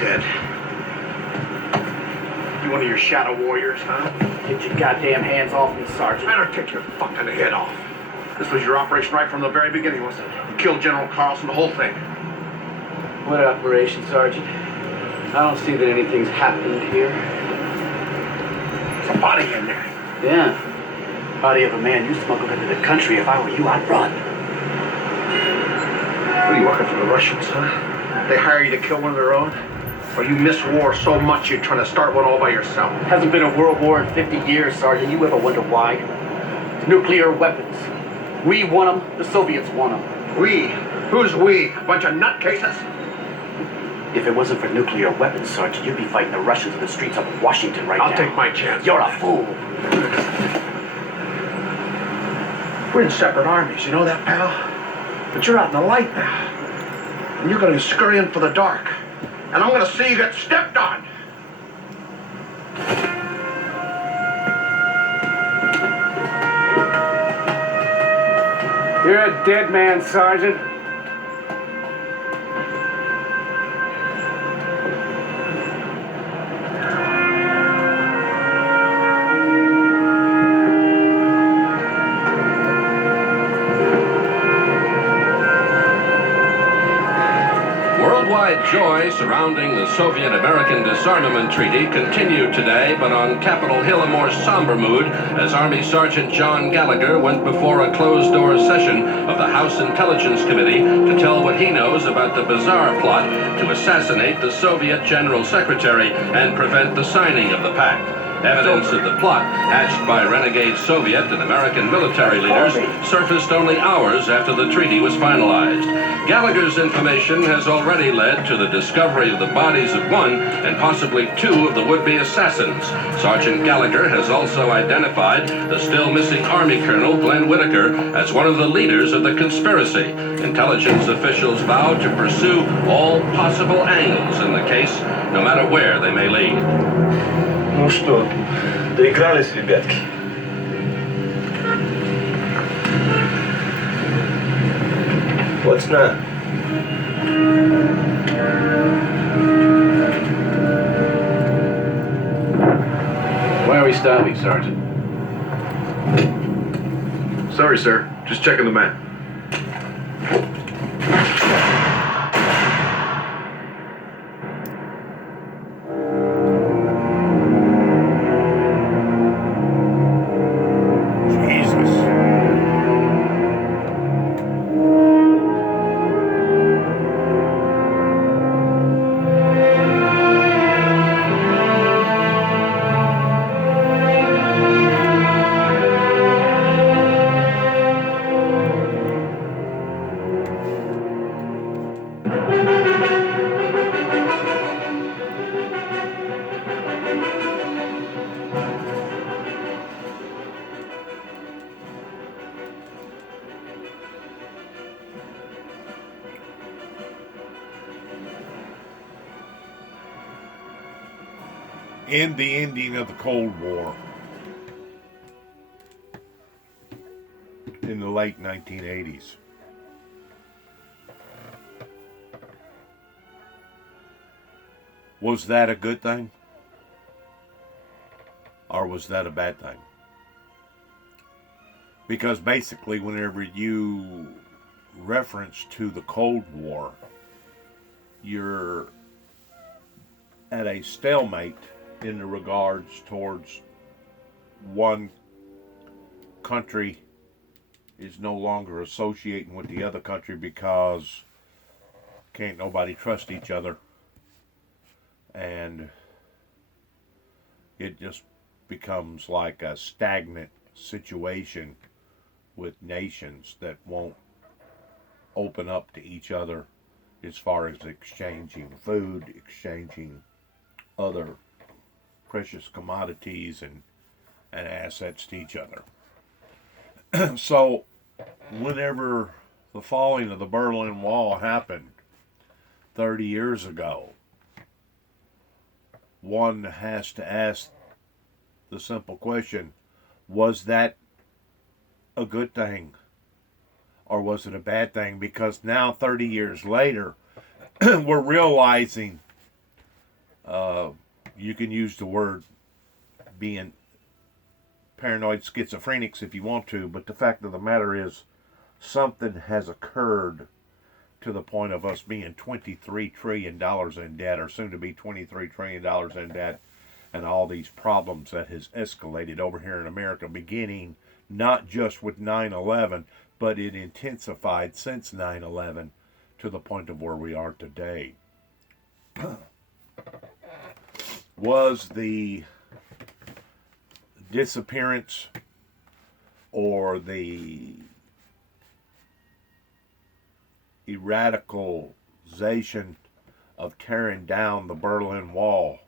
dead. You one of your shadow warriors, huh? Get your goddamn hands off me, Sergeant. Better take your fucking head off. This was your operation right from the very beginning, wasn't it? You killed General Carlson, the whole thing. What operation, Sergeant? I don't see that anything's happened here. There's a body in there. Yeah. Body of a man you smuggled into the country. If I were you, I'd run. What are you working for the Russians, huh? They hire you to kill one of their own? Or you miss war so much you're trying to start one all by yourself? Hasn't been a world war in 50 years, Sergeant. You ever wonder why? Nuclear weapons. We want them, the Soviets want them. We? Who's we? A bunch of nutcases? If it wasn't for nuclear weapons, Sergeant, you'd be fighting the Russians in the streets of Washington right now. I'll take my chance. You're a fool. We're in separate armies, you know that, pal? But you're out in the light now. And you're going to scurry in for the dark. And I'm going to see you get stepped on. You're a dead man, Sergeant. Worldwide joy surrounding the Soviet-American disarmament treaty continued today, but on Capitol Hill a more somber mood as Army Sergeant John Gallagher went before a closed-door session of the House Intelligence Committee to tell what he knows about the bizarre plot to assassinate the Soviet General Secretary and prevent the signing of the pact. Evidence of the plot, hatched by renegade Soviet and American military leaders, surfaced only hours after the treaty was finalized. Gallagher's information has already led to the discovery of the bodies of one and possibly two of the would-be assassins. Sergeant Gallagher has also identified the still missing Army Colonel Glenn Whitaker as one of the leaders of the conspiracy. Intelligence officials vowed to pursue all possible angles in the case, no matter where they may lead. Ну что, доигрались, ребятки? What's not? Why are we stopping, Sergeant? Sorry, sir. Just checking the map. In the ending of the Cold War in the late 1980s. Was that a good thing? Or was that a bad thing? Because basically whenever you reference to the Cold War, you're at a stalemate in the regards towards one country is no longer associating with the other country because can't nobody trust each other, and it just becomes like a stagnant situation with nations that won't open up to each other as far as exchanging food, exchanging other precious commodities and assets to each other. So whenever the falling of the Berlin Wall happened 30 years ago, one has to ask the simple question, was that a good thing or was it a bad thing? Because now 30 years later we're realizing You can use the word being paranoid schizophrenics if you want to, but the fact of the matter is something has occurred to the point of us being $23 trillion in debt, or soon to be $23 trillion in debt, and all these problems that has escalated over here in America, beginning not just with 9/11, but it intensified since 9/11 to the point of where we are today. Was the disappearance or the eradicalization of tearing down the Berlin Wall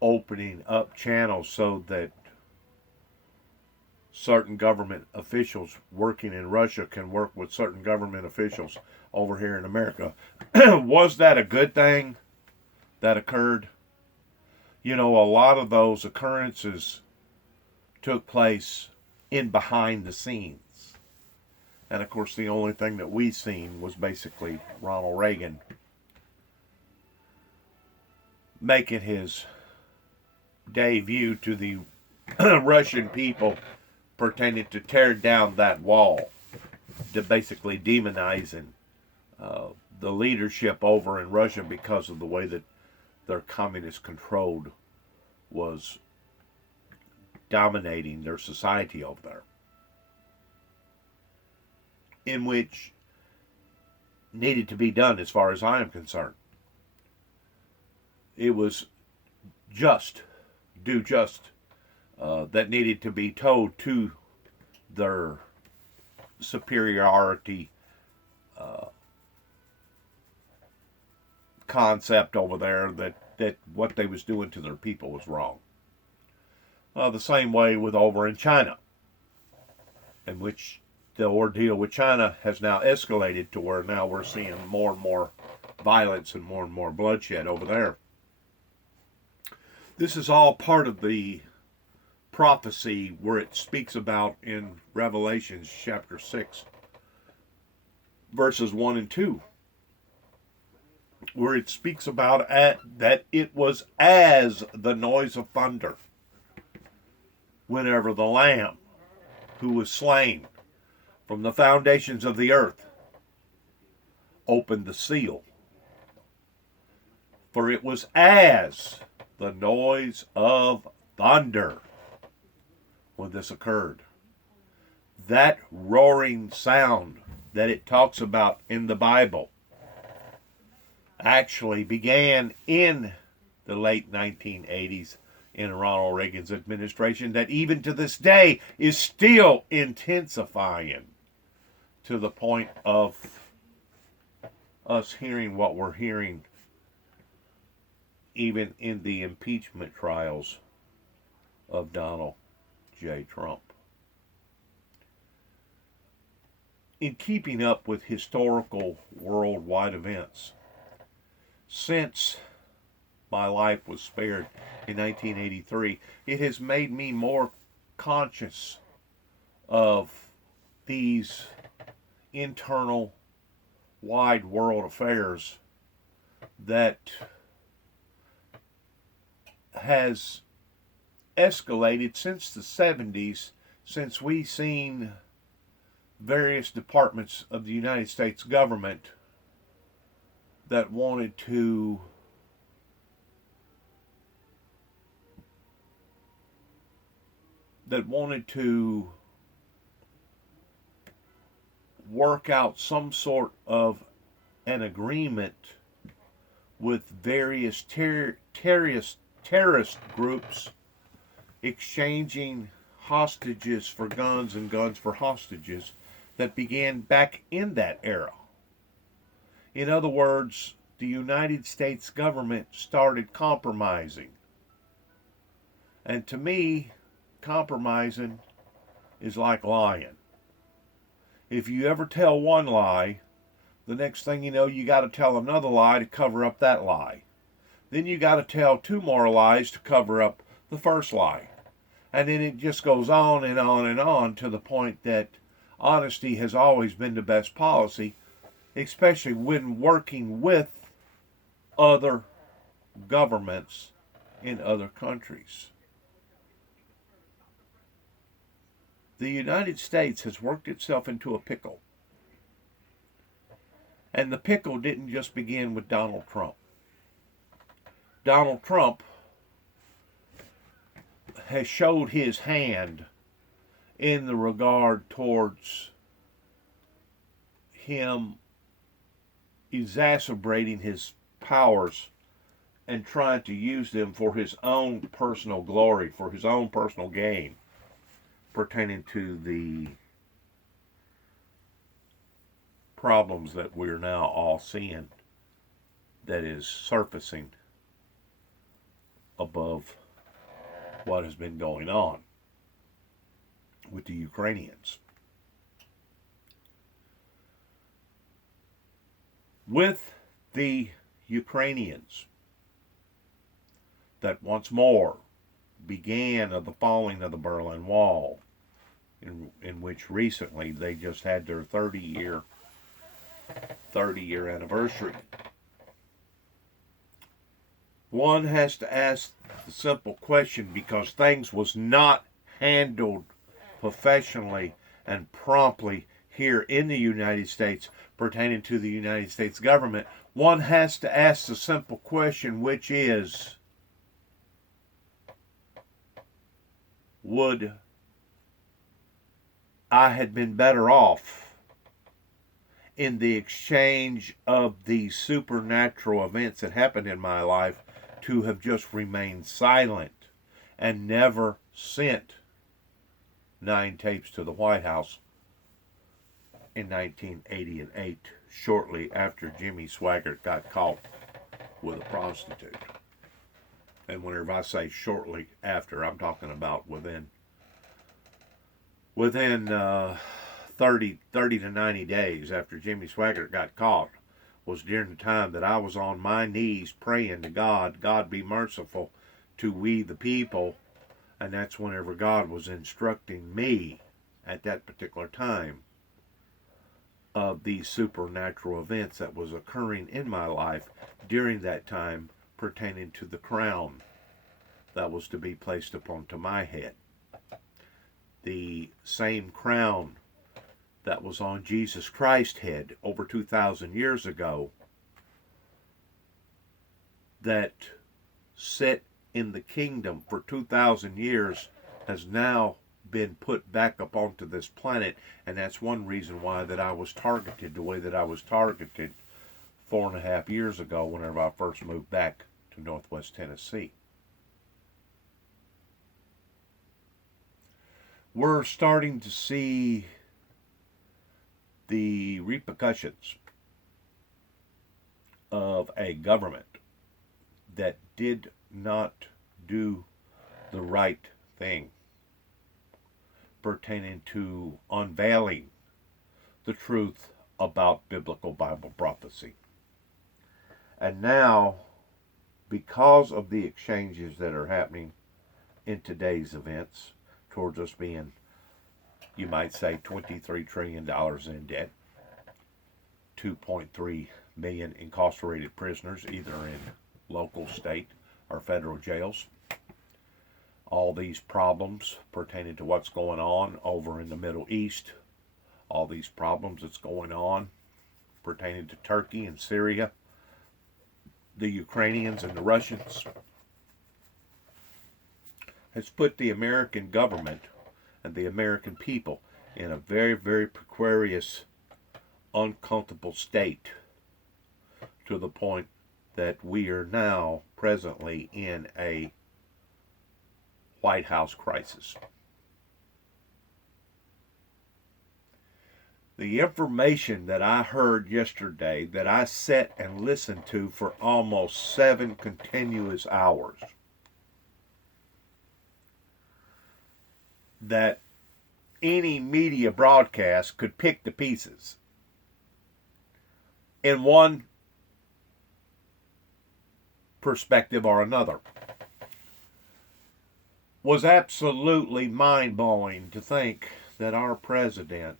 opening up channels so that certain government officials working in Russia can work with certain government officials over here in America? Was that a good thing that occurred? You know, a lot of those occurrences took place in behind the scenes. And of course, the only thing that we seen was basically Ronald Reagan making his debut to the Russian people, pretending to tear down that wall, to basically demonizing the leadership over in Russia because of the way that their communist controlled was dominating their society over there, in which needed to be done as far as I am concerned. It was due just that needed to be told to their superiority concept over there, that what they was doing to their people was wrong. The same way with over in China, in which the ordeal with China has now escalated to where now we're seeing more and more violence and more bloodshed over there. This is all part of the prophecy where it speaks about in Revelation chapter 6, verses 1 and 2, where it speaks about that it was as the noise of thunder whenever the Lamb who was slain from the foundations of the earth opened the seal. For it was as the noise of thunder when this occurred. That roaring sound that it talks about in the Bible actually began in the late 1980s in Ronald Reagan's administration, that even to this day is still intensifying to the point of us hearing what we're hearing even in the impeachment trials of Donald J. Trump. In keeping up with historical worldwide events, since my life was spared in 1983, it has made me more conscious of these internal wide world affairs that has escalated since the 70s, since we've seen various departments of the United States government that wanted to work out some sort of an agreement with various terrorist groups, exchanging hostages for guns and guns for hostages, that began back in that era. In other words, the United States government started compromising. And to me, compromising is like lying. If you ever tell one lie, the next thing you know, you got to tell another lie to cover up that lie. Then you got to tell two more lies to cover up the first lie. And then it just goes on and on and on to the point that honesty has always been the best policy, especially when working with other governments in other countries. The United States has worked itself into a pickle. And the pickle didn't just begin with Donald Trump. Donald Trump has showed his hand in the regard towards him exacerbating his powers and trying to use them for his own personal glory, for his own personal gain, pertaining to the problems that we're now all seeing that is surfacing above what has been going on with the Ukrainians. With the Ukrainians that once more began of the falling of the Berlin Wall, in which recently they just had their 30-year anniversary. One has to ask the simple question, because things was not handled professionally and promptly here in the United States pertaining to the United States government. One has to ask the simple question, which is, would I had been better off in the exchange of the supernatural events that happened in my life to have just remained silent and never sent 9 tapes to the White House in 1988, shortly after Jimmy Swaggart got caught with a prostitute. And whenever I say shortly after, I'm talking about within 30 to 90 days after Jimmy Swaggart got caught, was during the time that I was on my knees praying to God, God be merciful to we the people. And that's whenever God was instructing me at that particular time of these supernatural events that was occurring in my life during that time, pertaining to the crown that was to be placed upon to my head. The same crown that was on Jesus Christ's head over 2,000 years ago, that sat in the kingdom for 2,000 years, has now been put back up onto this planet. And that's one reason why that I was targeted the way that I was targeted 4.5 years ago whenever I first moved back to Northwest Tennessee. We're starting to see the repercussions of a government that did not do the right thing pertaining to unveiling the truth about biblical Bible prophecy. And now, because of the exchanges that are happening in today's events towards us being, you might say, $23 trillion in debt, 2.3 million incarcerated prisoners, either in local, state, or federal jails. All these problems pertaining to what's going on over in the Middle East, all these problems that's going on pertaining to Turkey and Syria, the Ukrainians and the Russians, has put the American government and the American people in a very, very precarious, uncomfortable state, to the point that we are now presently in a White House crisis. The information that I heard yesterday, that I sat and listened to for almost 7 continuous hours, that any media broadcast could pick the pieces in one perspective or another, was absolutely mind-blowing to think that our president,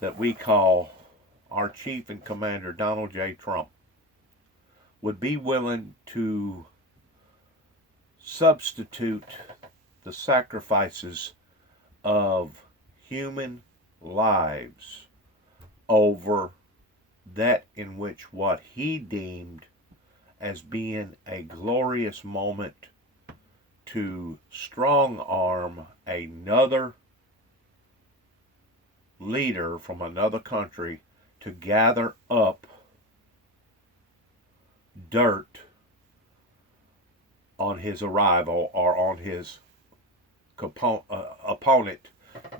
that we call our chief and commander, Donald J. Trump, would be willing to substitute the sacrifices of human lives over that in which what he deemed as being a glorious moment to strong arm another leader from another country to gather up dirt on his arrival or on his opponent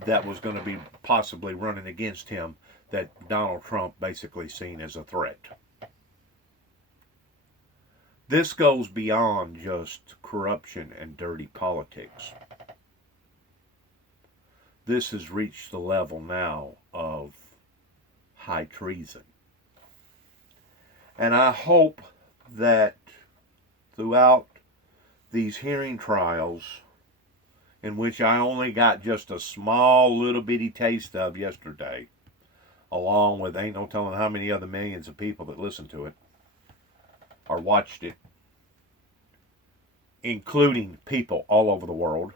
that was going to be possibly running against him, that Donald Trump basically seen as a threat. This goes beyond just corruption and dirty politics. This has reached the level now of high treason. And I hope that throughout these hearing trials, in which I only got just a small little bitty taste of yesterday, along with ain't no telling how many other millions of people that listened to it or watched it, including people all over the world.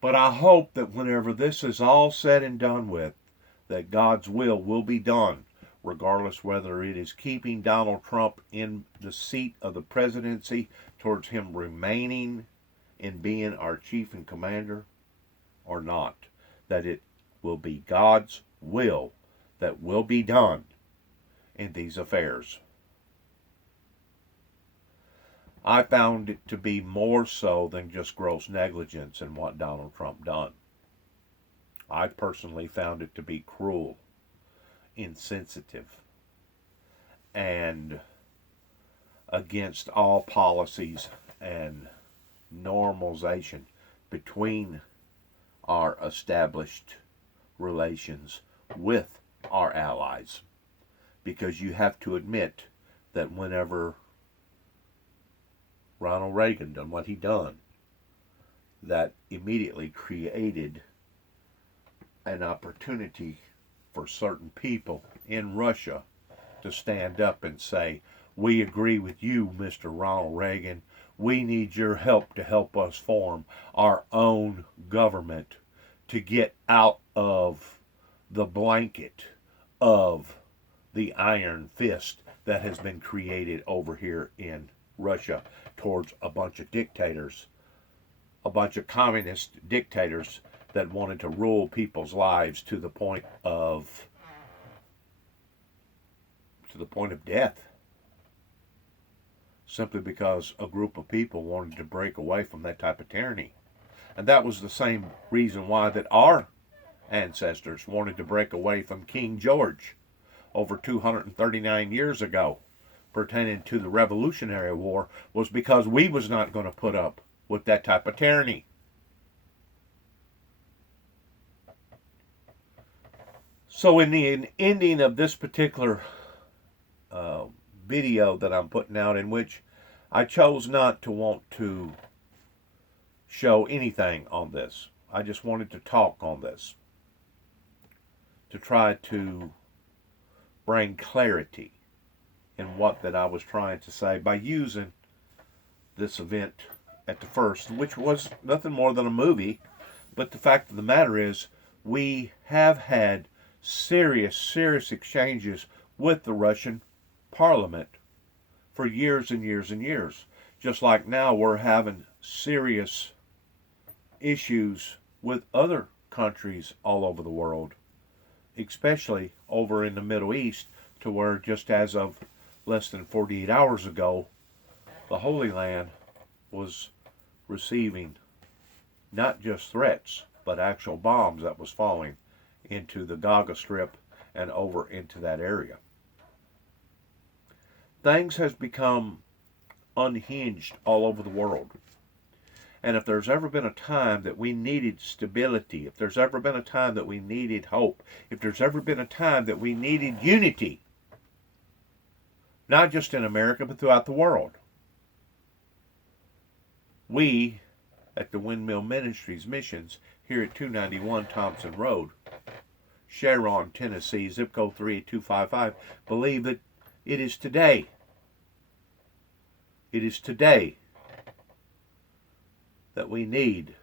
But I hope that whenever this is all said and done with, that God's will be done, regardless whether it is keeping Donald Trump in the seat of the presidency, towards him remaining in being our chief and commander, or not. That it will be God's will that will be done in these affairs. I found it to be more so than just gross negligence in what Donald Trump done. I personally found it to be cruel, insensitive, and against all policies and normalization between our established relations with our allies. Because you have to admit that whenever Ronald Reagan done what he done, that immediately created an opportunity for certain people in Russia to stand up and say, we agree with you, Mr. Ronald Reagan. We need your help to help us form our own government to get out of the blanket of the iron fist that has been created over here in Russia towards a bunch of dictators, a bunch of communist dictators that wanted to rule people's lives to the point of death, simply because a group of people wanted to break away from that type of tyranny. And that was the same reason why that our ancestors wanted to break away from King George over 239 years ago, pertaining to the Revolutionary War, was because we was not going to put up with that type of tyranny. So in the ending of this particular video that I'm putting out, in which I chose not to want to show anything on this, I just wanted to talk on this, to try to bring clarity in what that I was trying to say by using this event at the first, which was nothing more than a movie. But the fact of the matter is, we have had serious exchanges with the Russian Parliament for years and years and years. Just like now we're having serious issues with other countries all over the world, especially over in the Middle East, to where just as of less than 48 hours ago, the Holy Land was receiving not just threats, but actual bombs that was falling into the Gaza Strip and over into that area. Things has become unhinged all over the world. And if there's ever been a time that we needed stability, if there's ever been a time that we needed hope, if there's ever been a time that we needed unity, not just in America, but throughout the world, we at the Windmill Ministries Missions here at 291 Thompson Road, Sharon, Tennessee, zip code 38255, believe that It is today. It is today that we need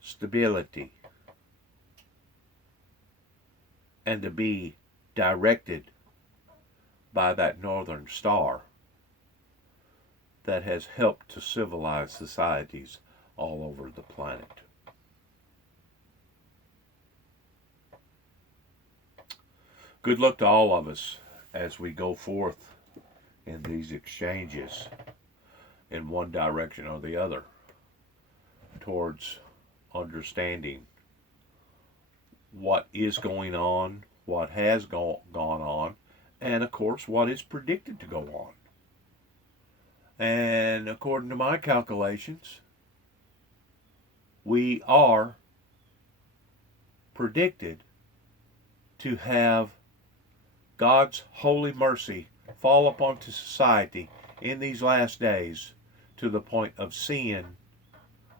stability and to be directed by that northern star that has helped to civilize societies all over the planet. Good luck to all of us as we go forth in these exchanges in one direction or the other towards understanding what is going on, what has gone on, and of course what is predicted to go on. And according to my calculations, we are predicted to have God's holy mercy fall upon society in these last days to the point of seeing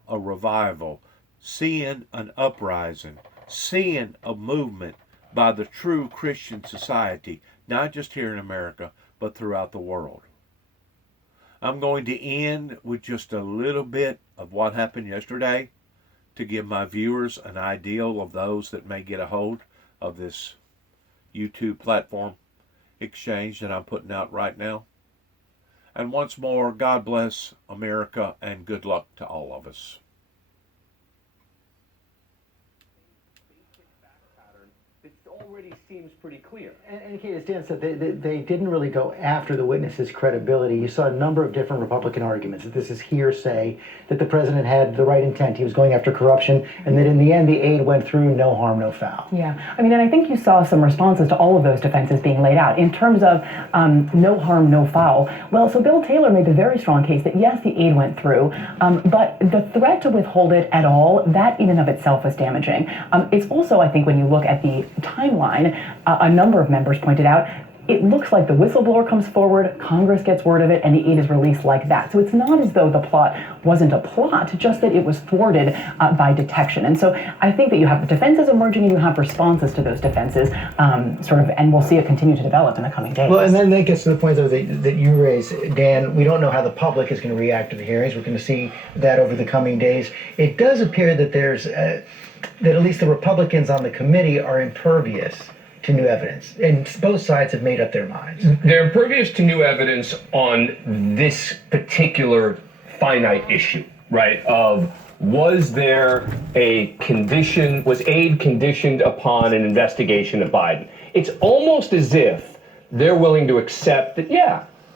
a revival, seeing an uprising, seeing a movement by the true Christian society, not just here in America, but throughout the world. I'm going to end with just a little bit of what happened yesterday to give my viewers an idea of those that may get a hold of this YouTube platform exchange that I'm putting out right now. And once more, God bless America and good luck to all of us. It already seems pretty clear. And Kate, as Dan said, they didn't really go after the witness's credibility. You saw a number of different Republican arguments that this is hearsay, that the president had the right intent, he was going after corruption, and that in the end the aid went through, no harm, no foul. Yeah, I mean, and I think you saw some responses to all of those defenses being laid out in terms of no harm, no foul. Well, so Bill Taylor made the very strong case that yes, the aid went through, but the threat to withhold it at all, that in and of itself was damaging. It's also, I think, when you look at the timeline, a number of members pointed out, it looks like the whistleblower comes forward, Congress gets word of it, and the aid is released like that. So it's not as though the plot wasn't a plot, just that it was thwarted by detection. And so I think that you have the defenses emerging and you have responses to those defenses, and we'll see it continue to develop in the coming days. Well, and then that gets to the point, though, that you raised, Dan. We don't know how the public is going to react to the hearings. We're going to see that over the coming days. It does appear that there's, that at least the Republicans on the committee are impervious to new evidence, and both sides have made up their minds. They're impervious to new evidence on this particular finite issue, right? Of was there a condition, was aid conditioned upon an investigation of Biden? It's almost as if they're willing to accept that,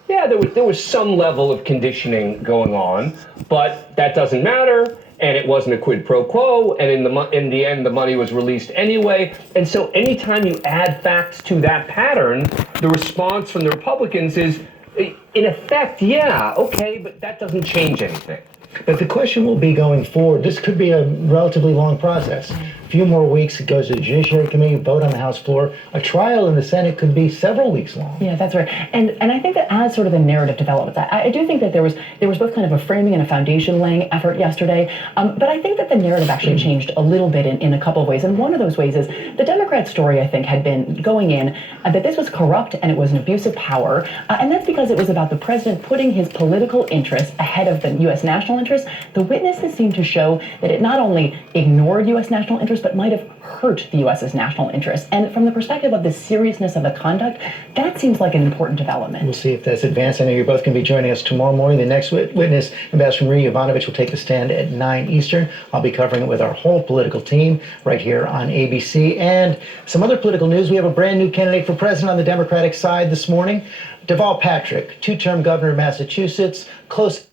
there was some level of conditioning going on, but that doesn't matter. And it wasn't a quid pro quo, and in the end, the money was released anyway. And so anytime you add facts to that pattern, the response from the Republicans is, in effect, yeah, okay, but that doesn't change anything. But the question will be going forward, this could be a relatively long process. A few more weeks, it goes to the Judiciary Committee, vote on the House floor. A trial in the Senate could be several weeks long. Yeah, that's right. And I think that as sort of the narrative develops, I do think that there was both kind of a framing and a foundation laying effort yesterday. But I think that the narrative actually changed a little bit in a couple of ways. And one of those ways is the Democrat story, I think, had been going in that this was corrupt and it was an abuse of power. And that's because it was about the president putting his political interests ahead of the U.S. national interests. The witnesses seemed to show that it not only ignored U.S. national interests, but might have hurt the U.S.'s national interests. And from the perspective of the seriousness of the conduct, that seems like an important development. We'll see if that's advanced. I know you're both going to be joining us tomorrow morning. The next witness, Ambassador Marie Yovanovitch, will take the stand at 9 Eastern. I'll be covering it with our whole political team right here on ABC. And some other political news. We have a brand new candidate for president on the Democratic side this morning. Deval Patrick, two-term governor of Massachusetts, close.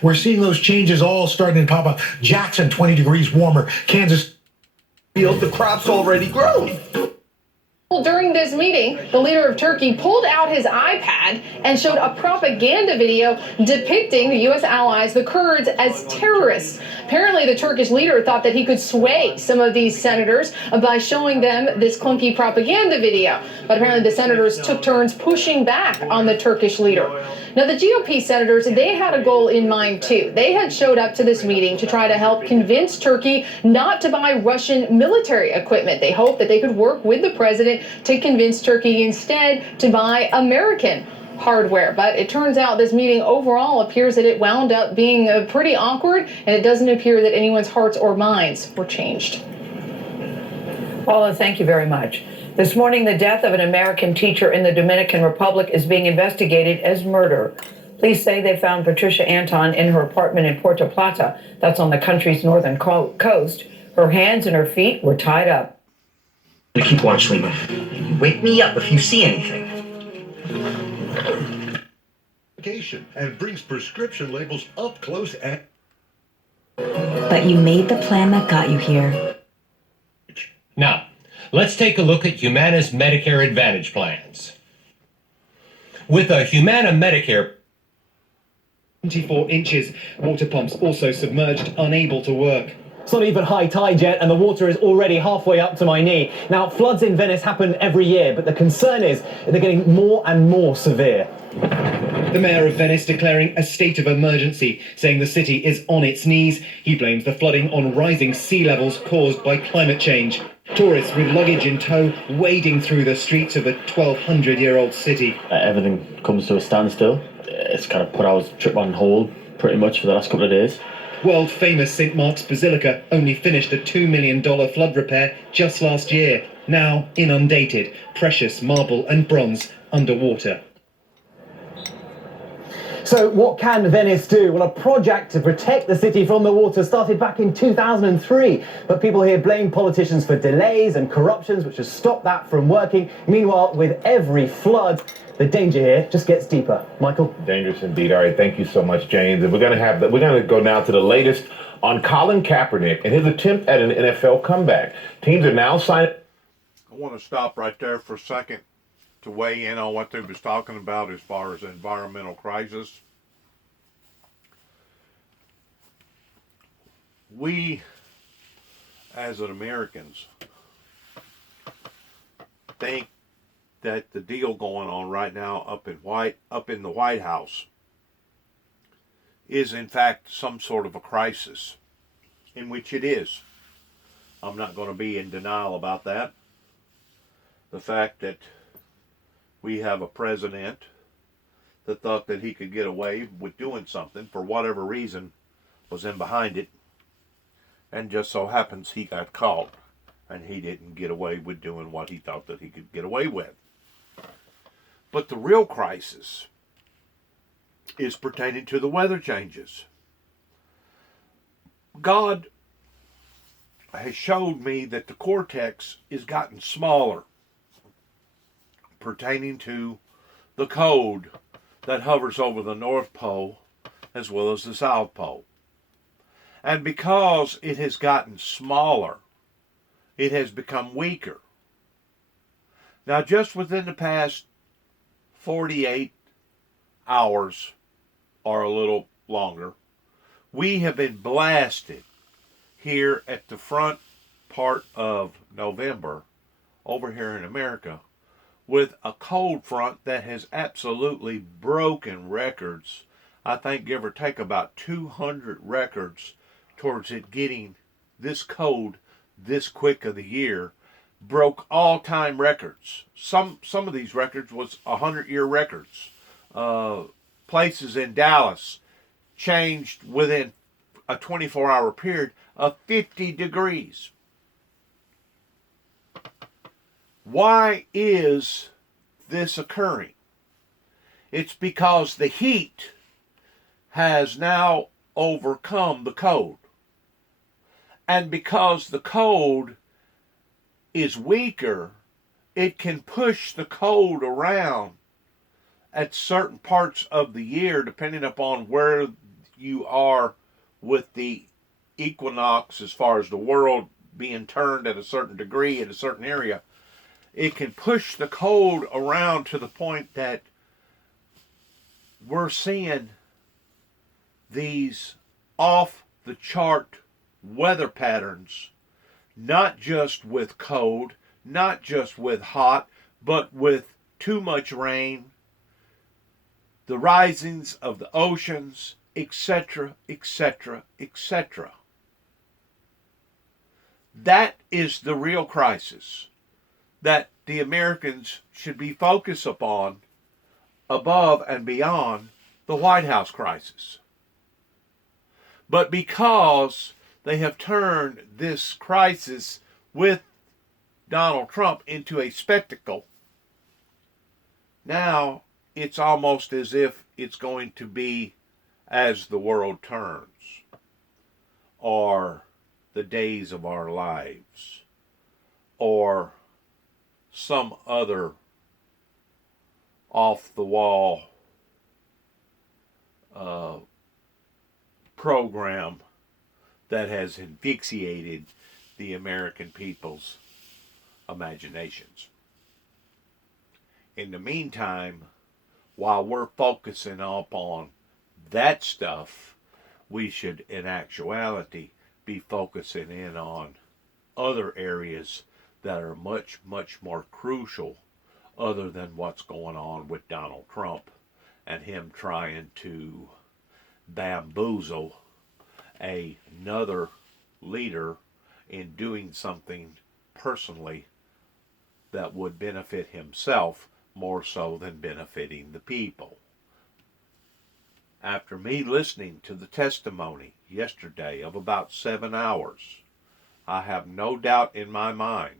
We're seeing those changes all starting to pop up. Jackson, 20 degrees warmer. Kansas, the crop's already grown. Well, during this meeting, the leader of Turkey pulled out his iPad and showed a propaganda video depicting the U.S. allies, the Kurds, as terrorists. Apparently, the Turkish leader thought that he could sway some of these senators by showing them this clunky propaganda video. But apparently, the senators took turns pushing back on the Turkish leader. Now, the GOP senators, they had a goal in mind, too. They had showed up to this meeting to try to help convince Turkey not to buy Russian military equipment. They hoped that they could work with the president to convince Turkey instead to buy American hardware. But it turns out this meeting overall appears that it wound up being pretty awkward, and it doesn't appear that anyone's hearts or minds were changed. Paula, thank you very much. This morning, the death of an American teacher in the Dominican Republic is being investigated as murder. Police say they found Patricia Anton in her apartment in Puerto Plata. That's on the country's northern coast. Her hands and her feet were tied up. Keep watch, Lima. Wake me up if you see anything. And brings prescription labels up close and... But you made the plan that got you here. Now, let's take a look at Humana's Medicare Advantage plans. With a Humana Medicare, 24 inches, water pumps also submerged, unable to work. It's not even high tide yet, and the water is already halfway up to my knee. Now, floods in Venice happen every year, but the concern is that they're getting more and more severe. The mayor of Venice declaring a state of emergency, saying the city is on its knees. He blames the flooding on rising sea levels caused by climate change. Tourists with luggage in tow wading through the streets of the 1,200-year-old city. Everything comes to a standstill. It's kind of put our trip on hold pretty much for the last couple of days. World-famous St. Mark's Basilica only finished a $2 million flood repair just last year. Now inundated, precious marble and bronze underwater. So what can Venice do? Well, a project to protect the city from the water started back in 2003. But people here blame politicians for delays and corruptions, which has stopped that from working. Meanwhile, with every flood, the danger here just gets deeper. Michael? Dangerous indeed. All right, thank you so much, James. And we're going to go now to the latest on Colin Kaepernick and his attempt at an NFL comeback. Teams are now signing. I want to stop right there for a second to weigh in on what they was talking about as far as environmental crisis. We, as Americans, think that the deal going on right now up in the White House is in fact some sort of a crisis, in which it is. I'm not going to be in denial about that. The fact that we have a president that thought that he could get away with doing something for whatever reason was in behind it, and just so happens he got caught and he didn't get away with doing what he thought that he could get away with. But the real crisis is pertaining to the weather changes. God has showed me that the cortex is gotten smaller pertaining to the cold that hovers over the North Pole as well as the South Pole. And because it has gotten smaller, it has become weaker. Now, just within the past 48 hours or a little longer, we have been blasted here at the front part of November over here in America with a cold front that has absolutely broken records. I think give or take about 200 records towards it getting this cold this quick of the year. Broke all-time records. Some of these records was 100-year records. Places in Dallas changed within a 24-hour period of 50 degrees. Why is this occurring? It's because the heat has now overcome the cold. And because the cold is weaker, it can push the cold around at certain parts of the year, depending upon where you are with the equinox as far as the world being turned at a certain degree in a certain area. it can push the cold around to the point that we're seeing these off the chart weather patterns, not just with cold, not just with hot, but with too much rain, the risings of the oceans, etc., etc., etc. That is the real crisis that the Americans should be focused upon above and beyond the White House crisis. But because they have turned this crisis with Donald Trump into a spectacle, now it's almost as if it's going to be As the World Turns, or The Days of Our Lives, or some other off-the-wall program that has asphyxiated the American people's imaginations. In the meantime, while we're focusing up on that stuff, we should, in actuality, be focusing in on other areas that are much, much more crucial, other than what's going on with Donald Trump and him trying to bamboozle another leader in doing something personally that would benefit himself more so than benefiting the people. After me listening to the testimony yesterday of about 7 hours, I have no doubt in my mind,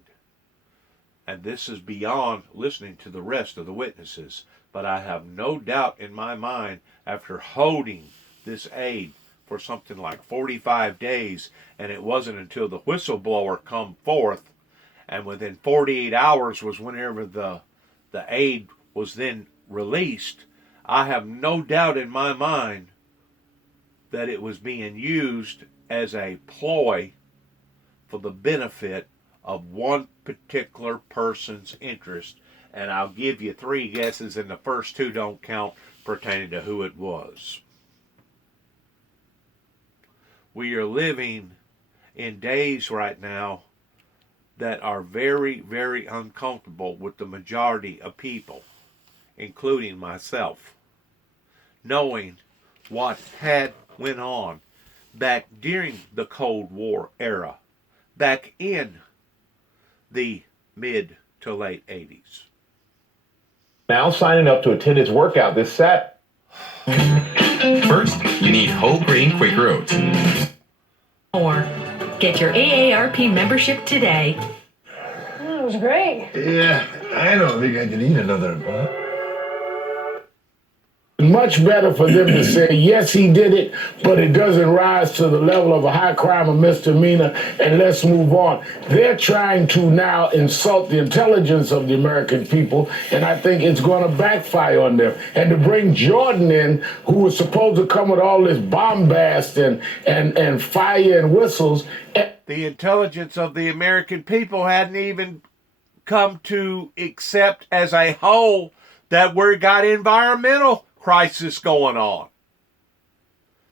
and this is beyond listening to the rest of the witnesses, but I have no doubt in my mind, after holding this aid for something like 45 days, and it wasn't until the whistleblower come forth, and within 48 hours was whenever the aid was then released, I have no doubt in my mind that it was being used as a ploy for the benefit of one particular person's interest. And I'll give you 3 guesses, and the first 2 don't count, pertaining to who it was. We are living in days right now that are very, very uncomfortable with the majority of people, including myself, knowing what had went on back during the Cold War era, back in the mid to late 80s. Now signing up to attend his workout this Saturday. First, you need whole grain Quaker oats. Or get your AARP membership today. That was great. Yeah, I don't think I can eat another one. Much better for them to say, yes, he did it, but it doesn't rise to the level of a high crime or misdemeanor, and let's move on. They're trying to now insult the intelligence of the American people, and I think it's going to backfire on them. And to bring Jordan in, who was supposed to come with all this bombast and fire and whistles. The intelligence of the American people hadn't even come to accept as a whole that we've got environmental crisis going on.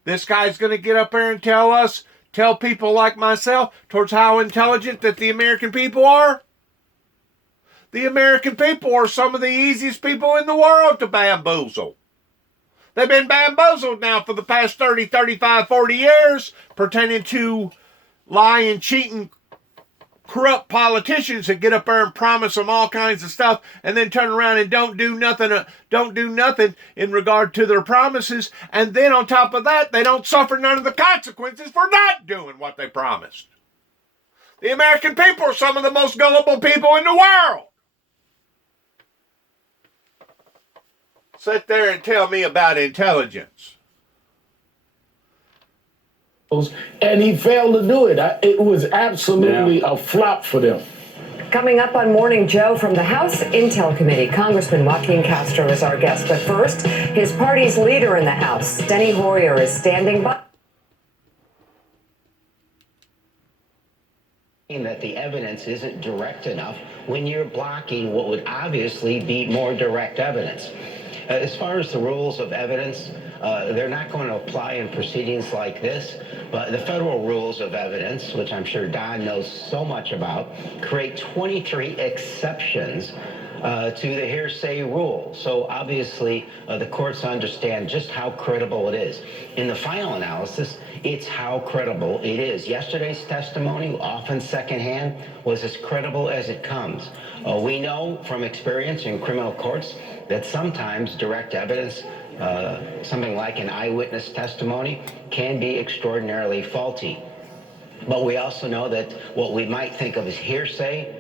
This guy's going to get up there and tell people like myself towards how intelligent that the American people are. The American people are some of the easiest people in the world to bamboozle. They've been bamboozled now for the past 30, 35, 40 years pertaining to lying, cheating, corrupt politicians that get up there and promise them all kinds of stuff and then turn around and don't do nothing in regard to their promises. And then on top of that, they don't suffer none of the consequences for not doing what they promised. The American people are some of the most gullible people in the world. Sit there and tell me about intelligence. And he failed to do it. It was absolutely a flop for them. Coming up on Morning Joe from the House Intel Committee, Congressman Joaquin Castro is our guest. But first, his party's leader in the House, Steny Hoyer, is standing by. that the evidence isn't direct enough when you're blocking what would obviously be more direct evidence. As far as the rules of evidence, they're not going to apply in proceedings like this, but the federal rules of evidence, which I'm sure Don knows so much about, create 23 exceptions to the hearsay rule. So obviously, the courts understand just how credible it is. In the final analysis, it's how credible it is. Yesterday's testimony, often secondhand, was as credible as it comes. We know from experience in criminal courts that sometimes direct evidence, something like an eyewitness testimony, can be extraordinarily faulty. But we also know that what we might think of as hearsay,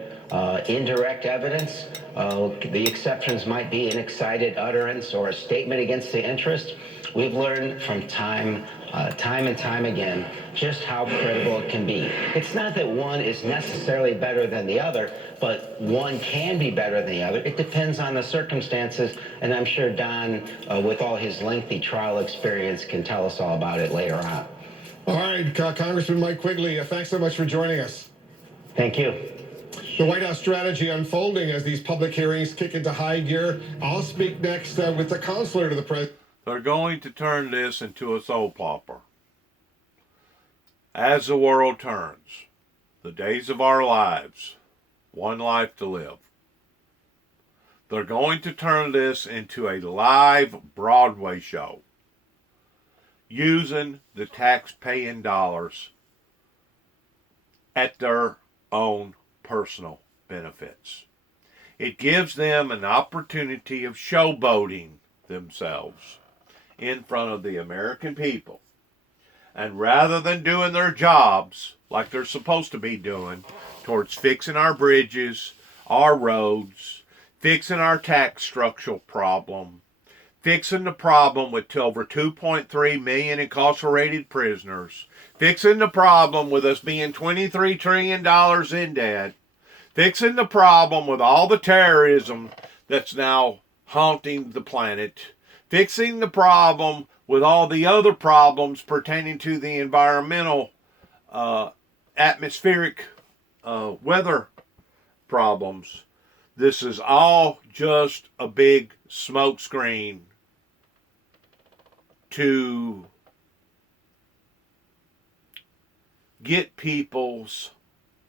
indirect evidence, the exceptions might be an excited utterance or a statement against the interest. We've learned from time and time again just how credible it can be. It's not that one is necessarily better than the other, but one can be better than the other. It depends on the circumstances, and I'm sure Don, with all his lengthy trial experience, can tell us all about it later on. All right, Congressman Mike Quigley, thanks so much for joining us. Thank you. The White House strategy unfolding as these public hearings kick into high gear. I'll speak next with the counselor to the president. They're going to turn this into a soap opera. As the world turns, the days of our lives, one life to live. They're going to turn this into a live Broadway show using the tax-paying dollars at their own personal benefits. It gives them an opportunity of showboating themselves in front of the American people. And rather than doing their jobs like they're supposed to be doing towards fixing our bridges, our roads, fixing our tax structural problem, fixing the problem with over 2.3 million incarcerated prisoners, fixing the problem with us being $23 trillion in debt, fixing the problem with all the terrorism that's now haunting the planet, fixing the problem with all the other problems pertaining to the environmental, atmospheric weather problems. This is all just a big smokescreen to get people's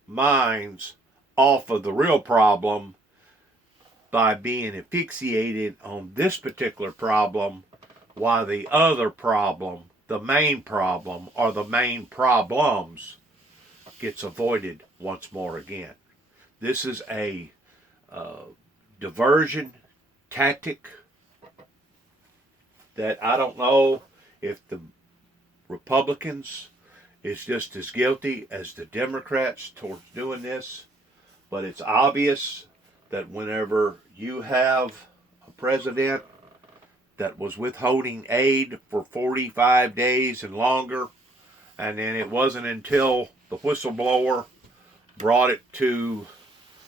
minds off of the real problem by being asphyxiated on this particular problem, while the other problem, the main problem, or the main problems, gets avoided once more again. This is a diversion tactic that I don't know if the Republicans is just as guilty as the Democrats towards doing this, but it's obvious that whenever you have a president that was withholding aid for 45 days and longer, and then it wasn't until the whistleblower brought it to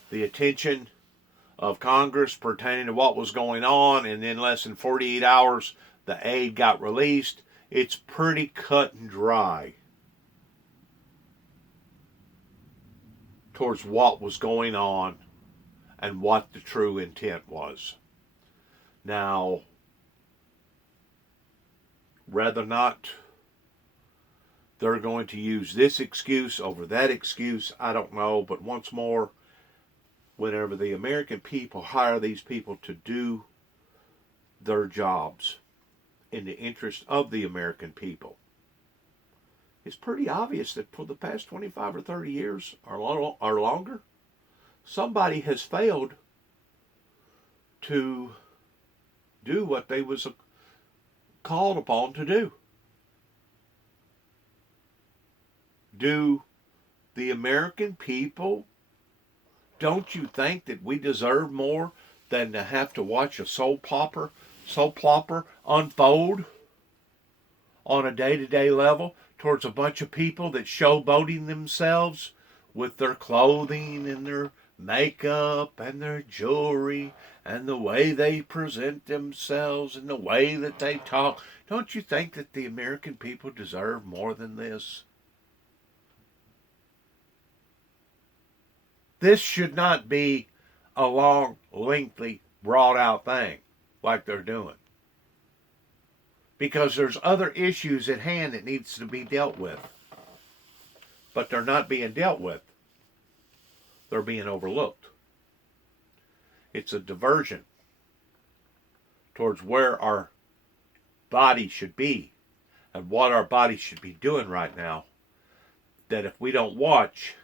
the attention of Congress pertaining to what was going on, and then less than 48 hours the aid got released. It's pretty cut and dry towards what was going on and what the true intent was. Now, whether or not they're going to use this excuse over that excuse, I don't know. But once more, whenever the American people hire these people to do their jobs in the interest of the American people, it's pretty obvious that for the past 25 or 30 years or longer, somebody has failed to do what they was called upon to do. Do the American people, don't you think that we deserve more than to have to watch a soap opera unfold on a day-to-day level towards a bunch of people that showboating themselves with their clothing and their makeup and their jewelry and the way they present themselves and the way that they talk? Don't you think that the American people deserve more than this? This should not be a long, lengthy, brought out thing like they're doing. Because there's other issues at hand that needs to be dealt with. But they're not being dealt with. They're being overlooked. It's a diversion towards where our body should be and what our body should be doing right now, that if we don't watch,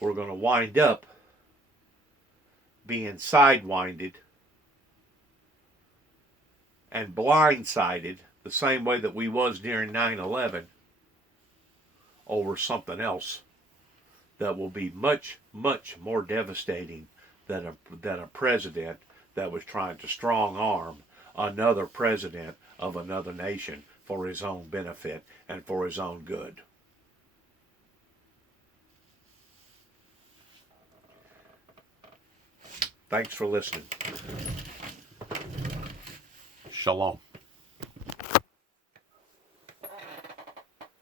we're going to wind up being sidewinded and blindsided the same way that we was during 9/11 over something else that will be much, much more devastating than a president that was trying to strong arm another president of another nation for his own benefit and for his own good. Thanks for listening. Shalom.